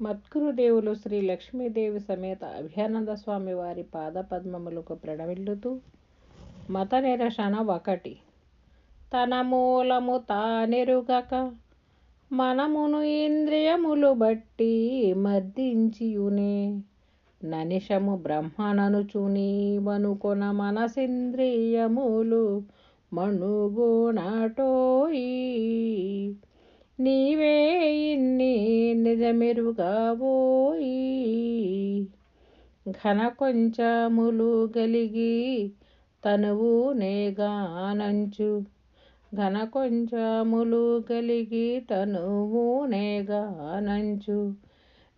మద్గురుదేవులు శ్రీ లక్ష్మీదేవి సమేత అభ్యానంద స్వామి వారి పాదపద్మములకు ప్రణమిల్లుతూ మత నిరసన ఒకటి. తన మూలము తానెరుగక మనమును ఇంద్రియములు బట్టి మర్దించియునే. ననిషము బ్రహ్మననుచుని వనుకొన మనసింద్రియములు మణుగోనాటోయి నీవే ఇన్ని నిజమెరుగావోయి ఘన కొంచెములు గలిగి తనువు నేగానంచు ఘన కొంచెములు గలిగి తనువు నేగానంచు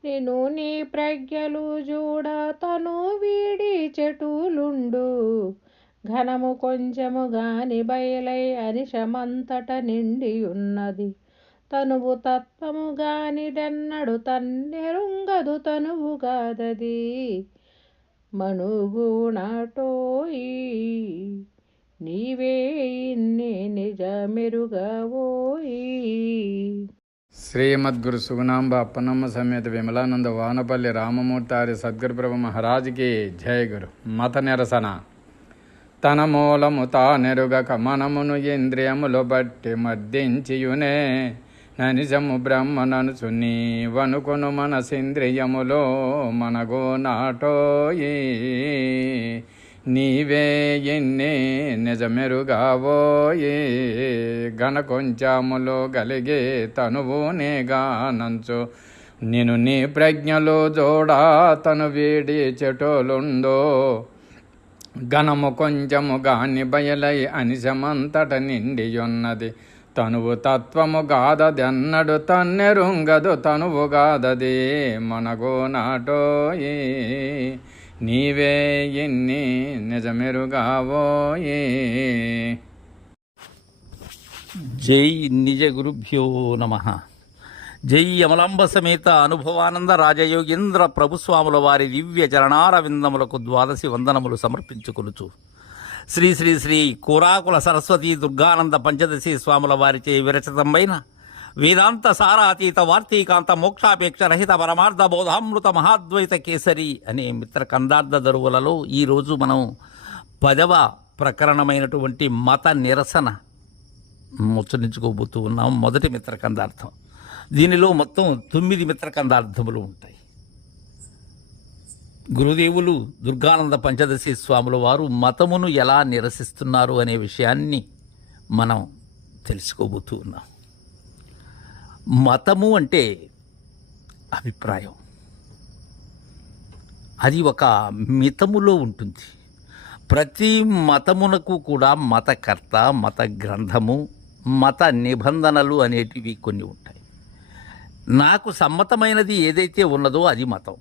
నేను నీ ప్రజ్ఞలు చూడ తను వీడి చెటులుండు. ఘనము కొంచెము గాని బయలై అనిశమంతట నిండి ఉన్నది తనువు తత్వము గానిదెన్నడు తన్నెరుంగదు తనువు గాదది. మణుగుణటోయి నీవే ఇన్ని నిజమెరుగవోయి. శ్రీమద్గురు సుగుణాంబ అప్పనమ్మ సమేత విమలానంద వానపల్లి రామమూర్తారి సద్గురుప్రభు మహారాజుకి జయ గురు. మత నిరసన. తన మూలము తానెరుగక మనమును ఇంద్రియములు బట్టి మర్దించియునే నిజము బ్రహ్మనను చుని వనుకొను మనసింద్రియములో మనగో నాటోయి. నీవే ఎన్ని నిజమెరుగావోయి. గణ కొంచెములో గలిగే తనువు నేగానంచు. నేను నీ ప్రజ్ఞలో జోడా తను వీడి చెటోలుండో ఘనము కొంచెము గాని బయలై అనిశమంతట నిండియున్నది. తనువు తత్వము గాదదెన్నడు తన్నెరుంగదు తనువు గాదది మనగో నాటోయి. నీవే ఎన్ని నిజమెరుగావోయి. జై నిజ గురుభ్యో నమ. జై అమలాంబ సమేత అనుభవానంద రాజయోగేంద్ర ప్రభుస్వాముల వారి దివ్య చరణార విందములకు ద్వాదశి వందనములు సమర్పించుకొనుచు. శ్రీ శ్రీ శ్రీ కురాకుల సరస్వతి దుర్గానంద పంచదశి స్వాముల వారిచే విరచితమైన వేదాంత సారాతీత వార్తీకాంత మోక్షాపేక్ష రహిత పరమార్థ బోధామృత మహాద్వైత కేసరి అనే మిత్ర కందార్థ దరువులలో ఈరోజు మనం పదవ ప్రకరణమైనటువంటి మత నిరసన ముచ్చరించుకోబోతూ ఉన్నాం. మొదటి మిత్రకందార్థం దీనిలో మొత్తం తొమ్మిది మిత్రకందార్థములు ఉంటాయి. గురుదేవులు దుర్గానంద పంచదశి స్వాముల వారు మతమును ఎలా నిరసిస్తున్నారు అనే విషయాన్ని మనం తెలుసుకోబోతూ ఉన్నాం. మతము అంటే అభిప్రాయం. అది ఒక మితములో ఉంటుంది. ప్రతి మతమునకు కూడా మతకర్త మత గ్రంథము మత నిబంధనలు అనేటివి కొన్ని ఉంటాయి. నాకు సమ్మతమైనది ఏదైతే ఉన్నదో అది మతం.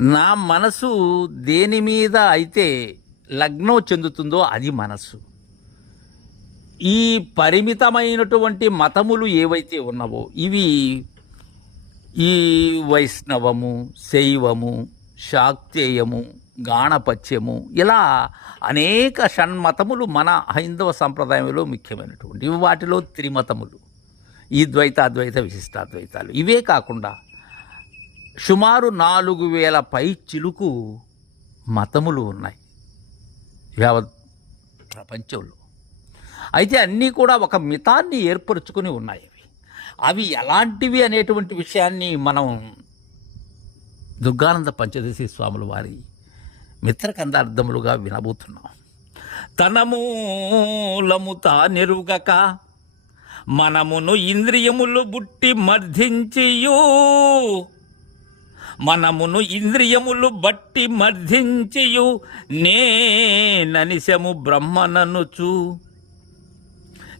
నా మనసు దేని మీద అయితే లగ్నం చెందుతుందో అది మనస్సు. ఈ పరిమితమైనటువంటి మతములు ఏవైతే ఉన్నావో ఇవి ఈ వైష్ణవము శైవము శాక్తేయము గాణపత్యము ఇలా అనేక షణ్మతములు మన హైందవ సంప్రదాయంలో ముఖ్యమైనటువంటి వాటిలో త్రిమతములు. ఈ ద్వైత అద్వైత విశిష్టాద్వైతాలు. ఇవే కాకుండా సుమారు నాలుగు వేల పై చిలుకు మతములు ఉన్నాయి. యావత్ ప్రపంచంలో. అయితే అన్నీ కూడా ఒక మితాన్ని ఏర్పరుచుకుని ఉన్నాయి అవి అవి ఎలాంటివి అనేటువంటి విషయాన్ని మనం దుర్గానంద పంచదశి స్వాముల వారి మిత్రకందార్థములుగా వినబోతున్నాం. తన మూలము తానెరుగక మనమును ఇంద్రియములు బుట్టి మర్ధించియూ. మనమును ఇంద్రియములు బట్టి మర్ధించియు. నేననిశము బ్రహ్మననుచు.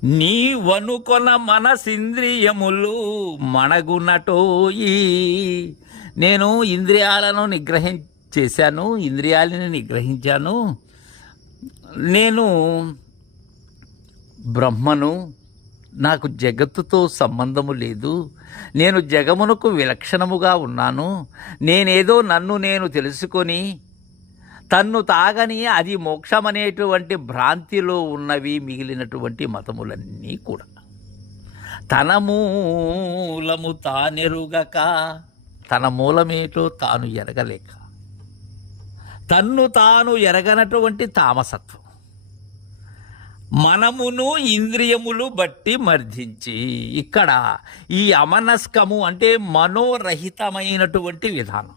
నీ వనుకొన మనసింద్రియములు మణగునటోయి. నేను ఇంద్రియాలను నిగ్రహం చేశాను ఇంద్రియాలని నిగ్రహించాను. నేను బ్రహ్మను నాకు జగత్తుతో సంబంధము లేదు. నేను జగమునకు విలక్షణముగా ఉన్నాను. నేనేదో నన్ను నేను తెలుసుకొని తన్ను తాగని అది మోక్షమనేటువంటి భ్రాంతిలో ఉన్నవి మిగిలినటువంటి మతములన్నీ కూడా. తన మూలము తానెరుగక తన మూలమేటో తాను ఎరగలేక. తన్ను తాను ఎరగనటువంటి తామసత్వం. మనమును ఇంద్రియములు బట్టి మర్ధించి. ఇక్కడ ఈ అమనస్కము అంటే మనోరహితమైనటువంటి విధానం.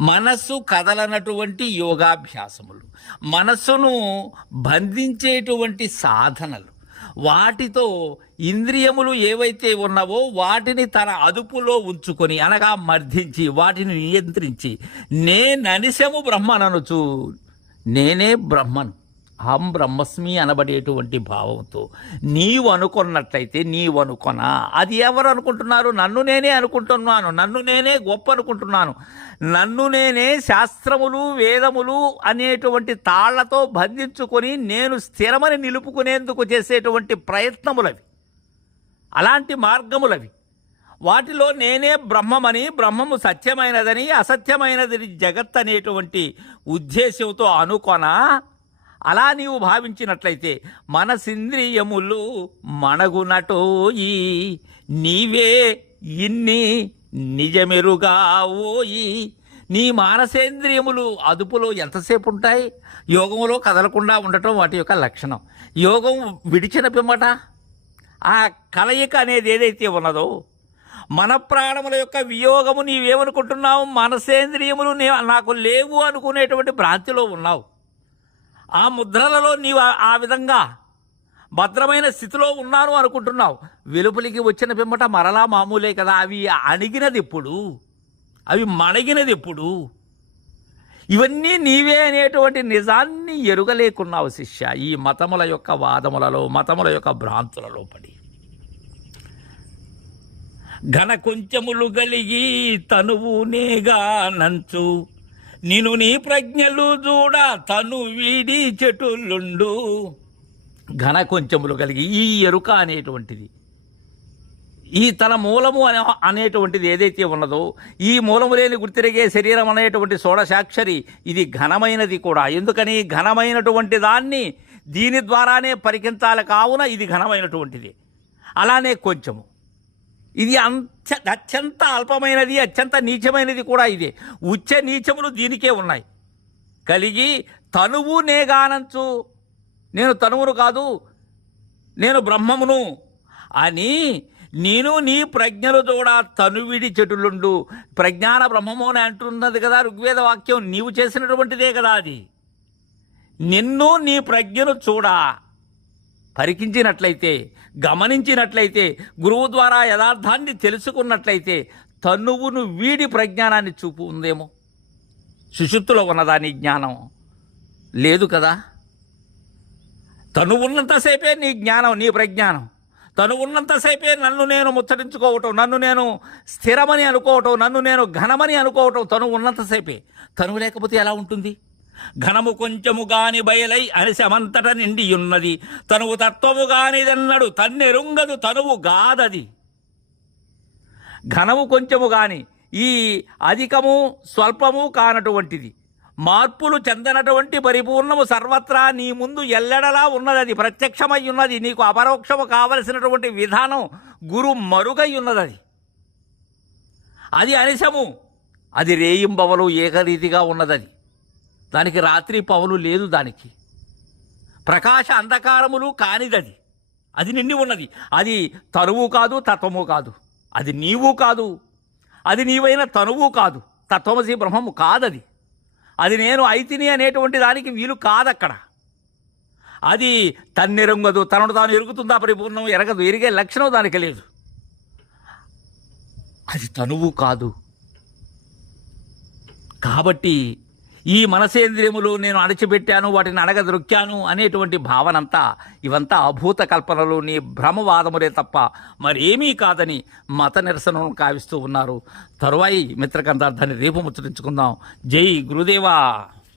మనస్సు కదలనటువంటి యోగాభ్యాసములు. మనస్సును బంధించేటువంటి సాధనలు. వాటితో ఇంద్రియములు ఏవైతే ఉన్నావో వాటిని తన అదుపులో ఉంచుకొని అనగా మర్ధించి వాటిని నియంత్రించి నేననిశము బ్రహ్మననుచు నేనే బ్రహ్మను. అహం బ్రహ్మస్మి అనబడేటువంటి భావంతో నీవు అనుకున్నట్లయితే నీవు అనుకొనా. అది ఎవరు అనుకుంటున్నారు? నన్ను నేనే అనుకుంటున్నాను. నన్ను నేనే గొప్ప అనుకుంటున్నాను. నన్ను నేనే శాస్త్రములు వేదములు అనేటువంటి తాళ్ళతో బంధించుకొని నేను స్థిరమని నిలుపుకునేందుకు చేసేటువంటి ప్రయత్నములవి. అలాంటి మార్గములవి. వాటిలో నేనే బ్రహ్మమని బ్రహ్మము సత్యమైనదని అసత్యమైనదని జగత్ అనేటువంటి ఉద్దేశంతో అనుకొన. అలా నీవు భావించినట్లయితే మనసింద్రియములు మణగునటోయి నీవే ఇన్ని నిజమెరుగావోయి. నీ మానసేంద్రియములు అదుపులో ఎంతసేపు ఉంటాయి యోగంలో కదలకుండా ఉండటం వాటి యొక్క లక్షణం. యోగం విడిచిన పిమ్మట ఆ కలయిక అనేది ఏదైతే ఉన్నదో మన ప్రాణముల యొక్క వియోగము నీవేమనుకుంటున్నావు? మనసేంద్రియములు నాకు లేవు అనుకునేటువంటి భ్రాంతిలో ఉన్నావు. ఆ ముద్రలలో నీవు ఆ- విధంగా భద్రమైన స్థితిలో ఉన్నాను అనుకుంటున్నావు. వెలుపలికి వచ్చిన పిమ్మట మరలా మామూలే కదా. అవి అణిగినది ఎప్పుడు అవి మణగినది ఎప్పుడు ఇవన్నీ నీవే అనేటువంటి నిజాన్ని ఎరుగలేకున్నావు శిష్య. ఈ మతముల యొక్క వాదములలో మతముల యొక్క భ్రాంతులలో పడి. ఘన కొంచెములు గలిగి తనువునేగా నంచు నిను నీ ప్రజ్ఞలు చూడ తను వీడి చెటులుండు. ఘన కొంచెములు కలిగి ఈ ఎరుక అనేటువంటిది. ఈ తన మూలము అనే అనేటువంటిది ఏదైతే ఉన్నదో ఈ మూలము లేని గుర్తిరిగే శరీరం అనేటువంటి షోడశాక్షరి ఇది ఘనమైనది కూడా. ఎందుకని? ఘనమైనటువంటి దాన్ని దీని ద్వారానే పరికించాలి కావున ఇది ఘనమైనటువంటిది. అలానే కొంచెము. ఇది అంత అత్యంత అల్పమైనది అత్యంత నీచమైనది కూడా ఇదే. ఉచ్చ నీచములు దీనికే ఉన్నాయి. కలిగి తనువు నేగానంచు. నేను తనువును కాదు నేను బ్రహ్మమును. అని నేను నీ ప్రజ్ఞలు చూడ తనువిడి చెటులుండు. ప్రజ్ఞాన బ్రహ్మము అని అంటున్నది కదా ఋగ్వేద వాక్యం. నీవు చేసినటువంటిదే కదా అది. నిన్ను నీ ప్రజ్ఞను చూడా. పరికించినట్లయితే గమనించినట్లయితే గురువు ద్వారా యథార్థాన్ని తెలుసుకున్నట్లయితే తనువును వీడి ప్రజ్ఞానాన్ని చూపు ఉందేమో? సుశుద్ధులో ఉన్నదాని జ్ఞానం లేదు కదా? తను ఉన్నంతసేపే నీ జ్ఞానం నీ ప్రజ్ఞానం. తను ఉన్నంతసేపే నన్ను నేను ముచ్చరించుకోవటం నన్ను నేను స్థిరమని అనుకోవటం నన్ను నేను ఘనమని అనుకోవటం తను ఉన్నంతసేపే తను లేకపోతే ఎలా ఉంటుంది? ఘనము కొంచెము గాని బయలై అనిశమంతట నిండియున్నది. తనువు తత్వము గానిదన్నడు తన్నెరుంగదు తనువు గాదది. ఘనము కొంచెము గాని ఈ అధికము స్వల్పము కానటువంటిది. మార్పులు చెందనటువంటి పరిపూర్ణము సర్వత్రా నీ ముందు ఎల్లడలా ఉన్నది అది ప్రత్యక్షమై ఉన్నది నీకు అపరోక్షము కావలసినటువంటి విధానం గురు మరుగై ఉన్నది అది అది అనిశము. అది రేయింబవలు ఏకరీతిగా ఉన్నదది. దానికి రాత్రి పవలు లేదు దానికి. ప్రకాశ అంధకారములు కానిదది. అది నిండి ఉన్నది. అది తనువు కాదు తత్వము కాదు. అది నీవు కాదు. అది నీవైన తనువు కాదు. తత్వమసి బ్రహ్మము కాదది. అది నేను అయితిని అనేటువంటి దానికి వీలు కాదక్కడ. అది తన్నెరుంగదు తనను తాను ఎరుగుతుందా పరిపూర్ణం ఎరగదు ఎరిగే లక్షణం దానికి లేదు. అది తనువు కాదు. కాబట్టి ఈ మనసేంద్రియములు నేను అణచిపెట్టాను వాటిని అడగదొక్కాను అనేటువంటి భావనంతా ఇవంతా అభూత కల్పనలు నీ భ్రమవాదములే తప్ప మరేమీ కాదని మత నిరసనను కావిస్తూ ఉన్నారు. తరువాయి మిత్రకంతార్థాన్ని రేపు ముచ్చరించుకుందాం జై గురుదేవా!